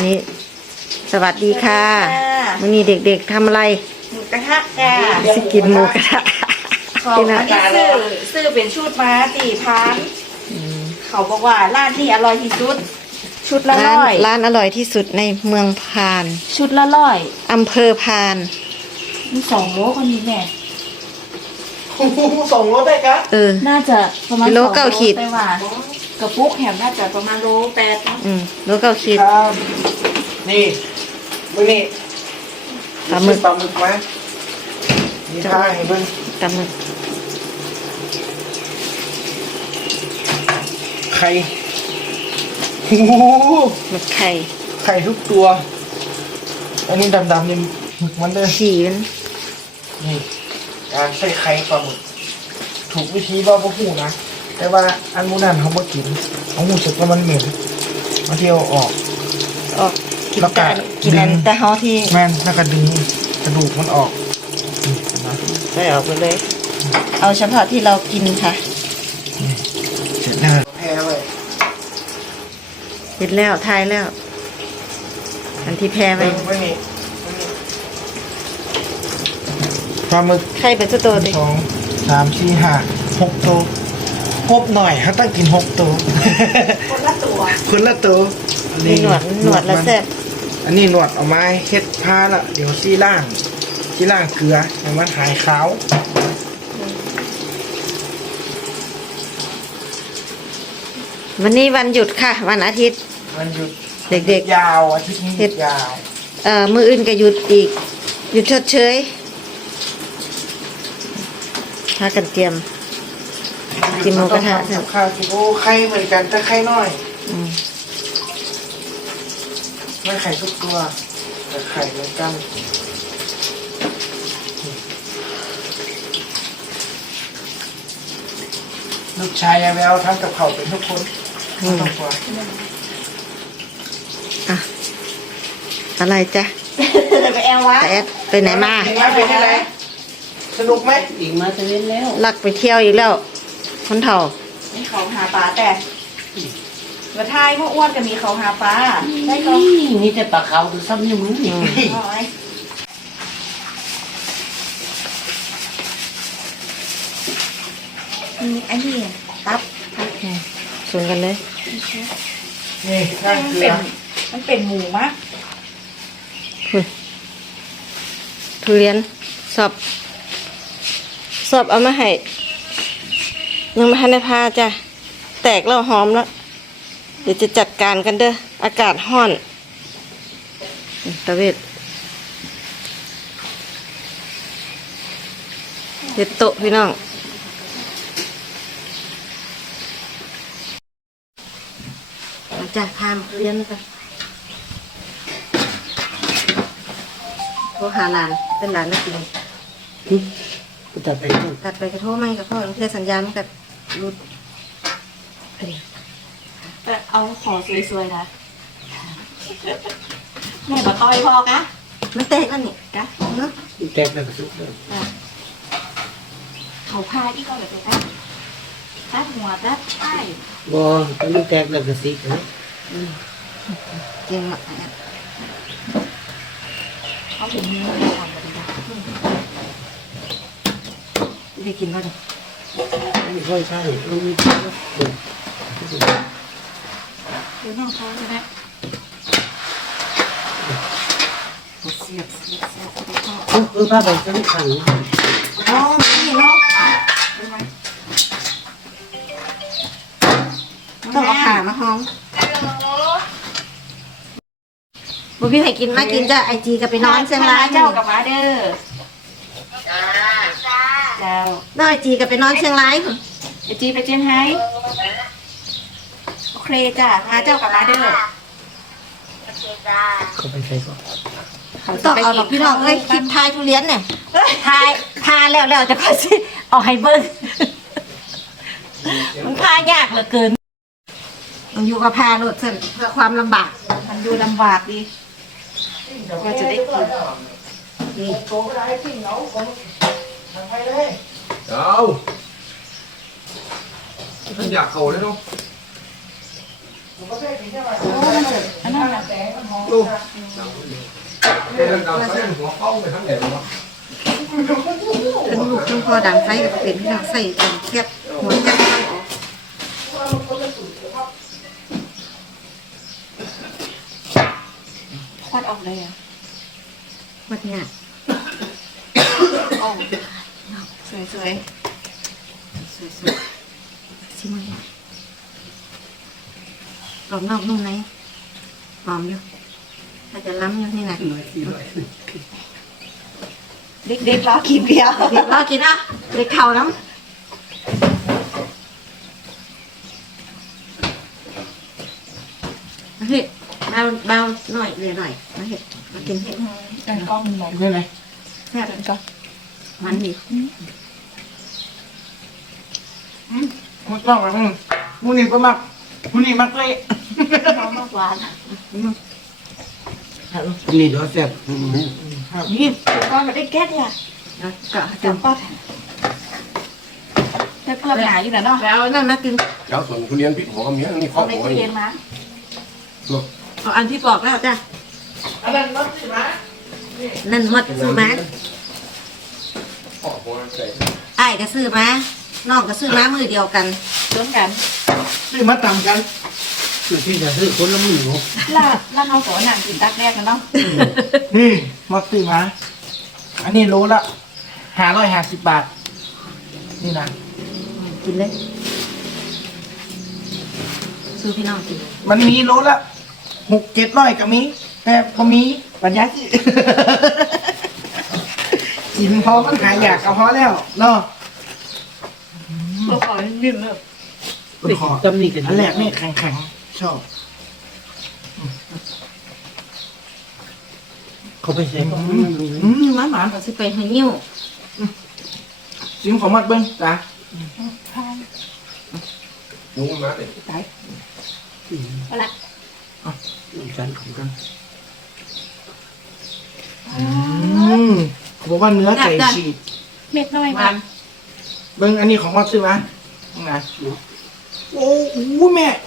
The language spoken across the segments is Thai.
นี้สวัสดีค่ะวันนี้เด็กๆทำอะไรหมูกระทะจ้าสิกินหมูกระทะเขาอันนี้ซื้อเป็นชุดมา4,000เขาบอกว่าร้านนี้อร่อยที่สุดชุดละ100 ร้านอร่อยที่สุดในเมืองพานชุดละ100 อำเภอพานมี2 โลคนนี้แน่ 2 โลได้กะน่าจะประมาณโล9 ขีดแต่ว่ากระปุกแหมน่าจะประมาณโล8เนาะโล9 ขีดนี่มึงนี่ปลาหมึกไหมนี่ท่าให้เบิ้งปลาหมึกไข่โอ้โหหมึกไข่ทุกตัวอันนี้ดำๆนี่หมึกมันเลยฉีนนี่การใส่ไข่ปลาหมึกถูกวิธีว่าพ่อหูนะแต่ว่าอันมูนันเขาไม่กินเขาหูสึกว่ามันเหม็นมาเที่ยวออกแล้วก็กินแต่เขาที่แม่นแล้วก็ดึงกระดูกมันออกได้ออกไปเลยเอาเฉพาะที่เรากินค่ะเสร็จแล้วแพ้ไว้เสร็จแล้วทายแล้วอันที่แพ้ไว้ไม่มีปลาหมึกไข่เป็นตัวดิ 2 3 4 5 6 ตัวครบหน่อยเขาต้องกิน6 ตัวคนละตัวมีหนวดแล้วแซ่บอันนี้หนวดเอาไม้เฮ็ดผ้าละเดี๋ยวซี่ล่างเกลือให้มันหายขาววันนี้วันหยุดค่ะวันอาทิตย์วันหยุดเด็กๆยาวอาทิตย์นี้หยุดยาวมื้ออื่นก็หยุดอีกหยุดชดเชยพากันเตรียมกินหมูกระทะกับข้าวกินโอ้ไข่เหมือนกันแต่ไข่น้อยไม่ไข่ทุกตัวแต่ไข่เหมือนกันลูกชายแววทำกับเขาเป็นทุกคนอะไรจ๊ะไปแอลวะแต่ไปไหนมาไปที่ไหนสนุกไหมอีกมาจะเล่นแล้วลักไปเที่ยวอีกแล้วคนเฒ่านี่เขาหาปลาแต่มาทายเมื่ออ้วนก็มีเขาหาปลาได้ก็มีแต่ปลาเขาดูซ้ำยังมึงอันนี้ตับส่วนกันเลยนี่น่าเกลือมันเป็นหมูมะทุเรียนสอบเอามาให้ยังไม่ทันได้พาจ้ะแตกแล้วหอมแล้วเดี๋ยวจะจัดการกันเด้ออากาศร้อนตะเวทเด็ดโตพี่น้องจ้ะพามเรียนกันโทรหาหลานเป็นหลานนักเรียนตัดไปกระโทษไม่กับพ่อเพื่อสัญญาณกับรุดแต่เอาขอสวยๆนะแม่บะต้อยพอกะมันแตกแล้วนี่กะเนาะแตกแล้วก็สุกเลยเขาพาอีกก็แบบนี้ตัดหัวตัดใต้บ่มันแตกแล้วก็สิเลยจริงอ่ะเขาถึงเนื้อทำกันดีได้กินป่ะดิไม่ค่อยใช่มันมีดูน้องเขาใช่ไหมเสียบผ้าใบก็ไม่ขังอ๋อนี่เนาะต้องเอาขามาห้องบุพี่ให้กินมากินจ้ะไอจีกับไปนอนเชียงรายเจ้ากับมาเด้อเจ้าน้องไอจีกับไปนอนเชียงรายไอจีไปเชียงไฮ้โอเคจ้ะมาเจ้ากับมาเด้อเขาไปใช้ก่อนต้องเอาหรอกพี่น้องเอ้ยคลิปทายทุเรียนเนี่ยทาแล้วจะพาสิเอาให้เบิ้งมันพายากเหลือเกินต้องอยู่กับพาโหลดเพื่อความลำบากมันดูลำบากดีก็จะได้กินนี่โตก็ได้ที่เหงาของทางไปเลยฉันอยากเขาเลยเนาะโอ้มันจะอันนั้นแหละลูกทั้งลูกทั้งพ่อดังไฟกับเป็นที่เราใส่กันแคบหัวจักรออกควัดออกเลยอ่ะวัดเนี่ยออกสวยสวยๆชิมเลยกรอบนอกนุ่มในหอมอยู่ถ้าจะล้ำอยู่นี่นะๆเด็กๆรอกินเดียวเด็กรอกินอ่ะเด็กเข่าน้ำมาเห็ดเบาหน่อยเลยหน่อยมาเห็ดมากินเห็ดกันกล้องมันมองนี่ไงแซ่บกันก็มันดีมันต้องแบบมูนี่ก็มักมูนี่มักเลยน้องมากหวานนี่เดี๋ยวแซ่บนี่ก้อนมันได้แก๊สเนี่ยแล้วก็จับป๊อดเพื่อนหาอยู่นะเนาะแล้วนั่นมากินแล้วส่วนทุเรียนผิดหัวก็มีนี่ข้อเอาในหัวตู้นี่เย็นมาเอาอันที่บอกแล้วจ้ะอันนั้นมักสิมานั่นหมดซื้อมาข้อหัวใส่ไอ้ายก็ซื้อมาน้องก็ซื้อมามือเดียวกันชนกันซื้อมาต่ำกันคือที่จะซื้อคนละมือล่าเขาสอนหนังกินตักแรกกันเนาะนี่มักสิมาอันนี้โลละ550 บาทนี่นะกินเลยซื้อพี่น้องกินมันมีโลละ600-700ก็มีแต่ก็มีปัญญาสิ กินพอมันหายอยากก็พอแล้วเนาะเราขอนิ่มๆเลยไปกินตำนี่กันอันแรกนี่แข็งๆชอบเขาไปใส่ของหวานเราซื้อไปให้นิ้วๆจิ้มของมัดเบิ้งจ้ะยุงมาเลยเอาละฉันของกันเขาบอกว่าเนื้อไก่ฉีกเม็ดน้อยหวามานเบิ้งอันนี้ของมัดซื้อมานะโอ้โหแม่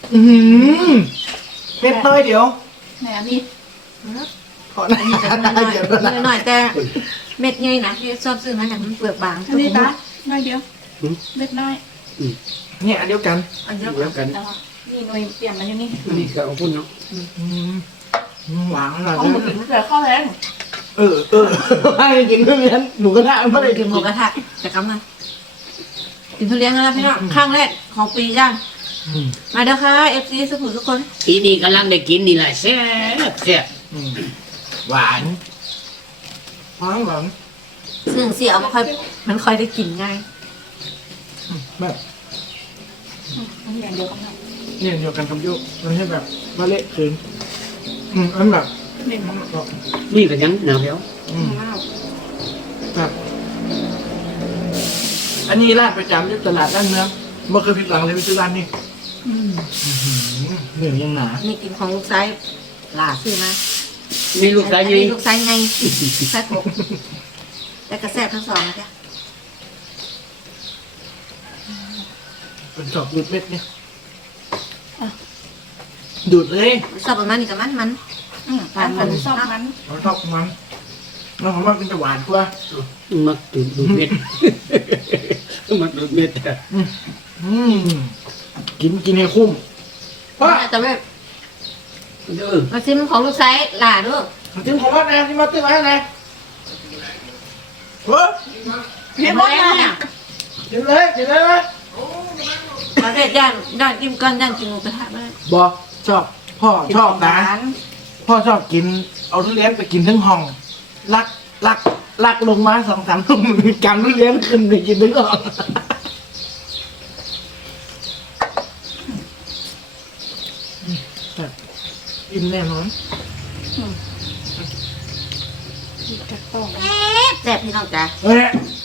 เม็ดน้อยเดี๋ยวไหนอันนี้ขอหน้าเดี๋ยวหน่อยแต่เม็ดใหญ่นะที่ชอบซื้อมาอย่างมันเปลือกบางอันนี้ตาน้อยเดียวเม็ดน้อยเนี่ยอันเดียวกันอันเดียวเดียวกันแต่ว่านี่หน่วยเปลี่ยนมาอยู่นี่นี่ก็เอาพุ่นเนาะหวานอร่อยของหมึกเสือข้าวแรงให้กินทุเรียนหนูก็ได้ไม่ได้กิกินนหมูกระทะจะกำมากินทุเรียนกันแล้วพี่น้องครั้งแรกของปีย่างมาเด้อค่ะ FC สุขุมทุกคนทีนี้กำลังได้กินนี่แหละแซ่บแซ่บหวานหวานซึ่งเสียมันค่อยได้กินง่ายแบบอันนี้อย่างเดียวกันเนาะเนี่ยเดียวกันกับโยกมันให้แบบมาเละคืนอันแบบเม็ดนี่ก็ยังหนาวแล้วแบบอันนี้ร้านประจำที่ตลาดด้านเนื้อเมื่อคืนผิดหลังเลยไปซื้อร้านนี้เหนือยังหนานี่กินของลูกชายหลาซื้อมามีลูกชายอันยังนี้ลูกชายไงแซ่บกแต่กระแซ่บทั้งสองนะจ๊ะเป็นชอบดูดเม็ดเนี่ยดูดเลยชอบประมาณนี้กับมันอันคนชอบมันเราชอบมันแล้วผมว่ามันจะหวานกว่ามักดูดเม็ดมักดูดเม็ดกินให้คุ้มเพราะแต่ว่าเด้อมาซิมของลูกชายหลาด้วยถึงผมว่านะที่มาตื้อมาให้นะเฮ้ยเม็ดน้อยนะกินเลยกินเลยนะประเภทย่างกินก้อนย่างกินหมูกระทะไม่ได้บอกชอบพ่อชอบนะพ่อชอบกินเอาทุเรียนไปกินทั้งห้องลักลงมา2-3 ทุ่มกำทุเรียนขึ้นไปกินทั้งห้องกินแน่นอนจักต้องแซ่บพี่น้องจ้ะเฮ้ย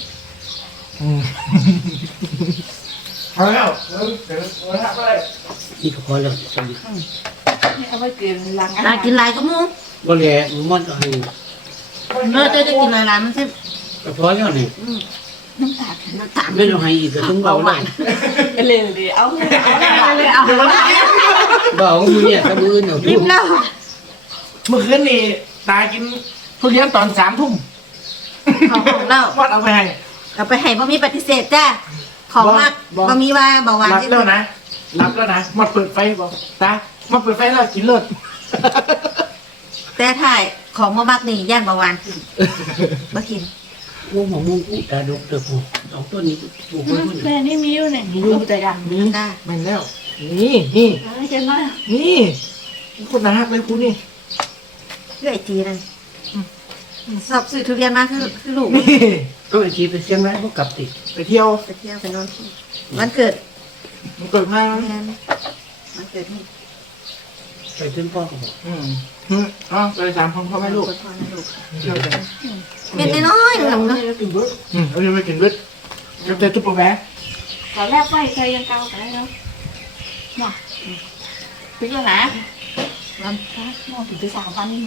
เอาแล้วเดี๋ยวทำอะไรนี่ก็พอแล้วนี่เอาไว้กินหลังอาหลาหารกินหลายก็มูบ่แลมันเอาให้จะกินหลายๆมันใช่ก็พอแล้วนี่น้ำตาลน้ำตาลไม่ต้องให้อีกก็ต้องเบาเบาหวานเลยเอาเลยเอาเลยเบาของมึงเนี่ยกับมืออื่นเอาริมแล้วเมื่อคืนนี่ตากินทุเรียนตอน3 ทุ่มของเราวัดเอาไปให้เอาไปให้บ่มีปฏิเสธจ้าของมากบ่บ่มีว่าเบาหวานรับแล้วนะรับแล้วนะมาเปิดไฟบอกตามาเปิดไฟแล้วกินเลิศแต่ถ่ายของบ่มักนี่ย่านเบาหวานบ่กินวงของมึงกูตาดกเติบโตสองต้นนี้ปลูกไว้คนแม่นี่มีอยู่เนี่ยมีอยู่แต่ยังนี่แม่นแล้ว นี่นี่เห็นไหมนี่คนน่ารักเลยคุณนี่คือไอจีนั่นสอบซื้อทุเรียนมาคือลูกนี่ก็ไอ้ทีไปเชียงรายพวกกลับติดไปเที่ยวไปเที่ยวไปนอนวันเกิดมันเกิดมาแม่นวันเกิดนี่ไปถึงพ่อก็บอกอ๋อไป3 คนพ่อแม่ลูกขอโทษนะลูกเที่ยวกันเม็ดน้อยๆหนึ่งเนาะเอาไปกินด้วยกับแต่ตุ๊บแวะตอนแรกไฟเคยยังเก่าไปแล้วมาพิกแล้วนะวันมองถึงไป3,000นี่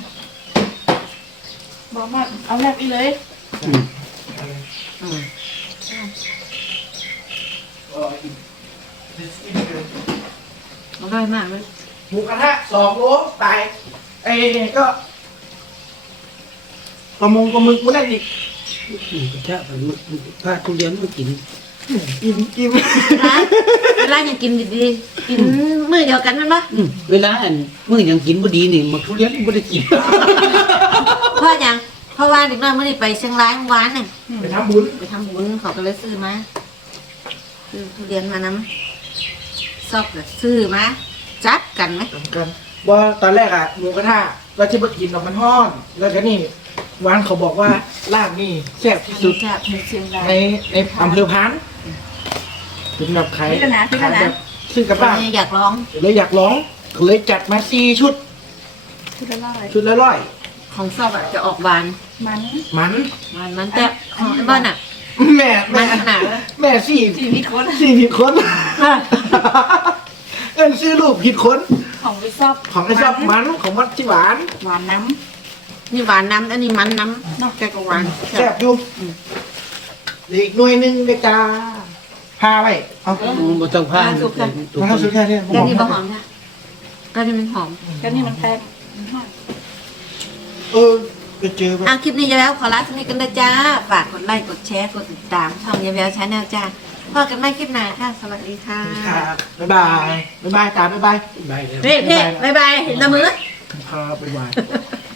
บอกว่าเอาแรกอีเลยอร่อยมากเลยหมูกระทะ2 โลตายไอ้ก็ปลาหมึกมันได้อีกกระชากไปพาทุเรียนมากินอิ่มเวลายังกินดีๆกินมื้อเดียวกันแมันปะเวลาอันมึงยังกินบ่ดีนี่มาทุเรียนบ่ได้กินเพราะหยังเพราะว่าเด็กน้อยมื้อนี้ไปเชียงรายเมื่อวานน่ะไปทำบุญไปทำบุญเขาก็เลยซื้อมาซื้อทุเรียนมานำซอกก็ซื้อมาจัดกันไหมทำกันว่าตอนแรกอะหมูกระทะเราจะมากินออกมันห้อน แล้วก็นี่วานเขาบอกว่าลาบนี่แซ่บที่สุดจับในเชียงรายในอำเภอพานเป็นแบบขายพิจารณาพิจารณาขายแบบซื้อกลับบ้านอยากลองเลยอยากร้องเลยจัดมา4 ชุดชุดละร้อยชุดละ100 ของซอกอะจะออกหวานมันมันมันแต่ของไอ้บ้านอ่ะแม่มัแม่นขนาดเลยแม่สี่ชีวิตคนผิดคนเอินซื้อลูกผิดคนของไปซอบของไอ้ชอบมันของวัดที่หวานหวานน้นี่หวานน้ำอันนี้มันน้ำนอกจากก็หวานแซ่บอยู่อีกหน่วยหนึงเลยจ้าพาไว้เอาบ่ต้องพามาทำสุดแค่นี้แค่นี้ก็หอมนะก็นี่มันหอมำก็นี่มันแพงไปเจอแบบคลิปนี้ยายแววขอลาสนิทกันนะจ้า ฝากกดไลค์ กดแชร์ กดติดตามช่องยายแววชาแนลจ้าพอกันใหม่คลิปหน้าค่ะ สวัสดีค่ะครับบ๊ายบายบ๊ายบายตาบ๊ายบายบายแล้วเพ่เพ่บายบาย เห็นละมือพาบ๊ายบาย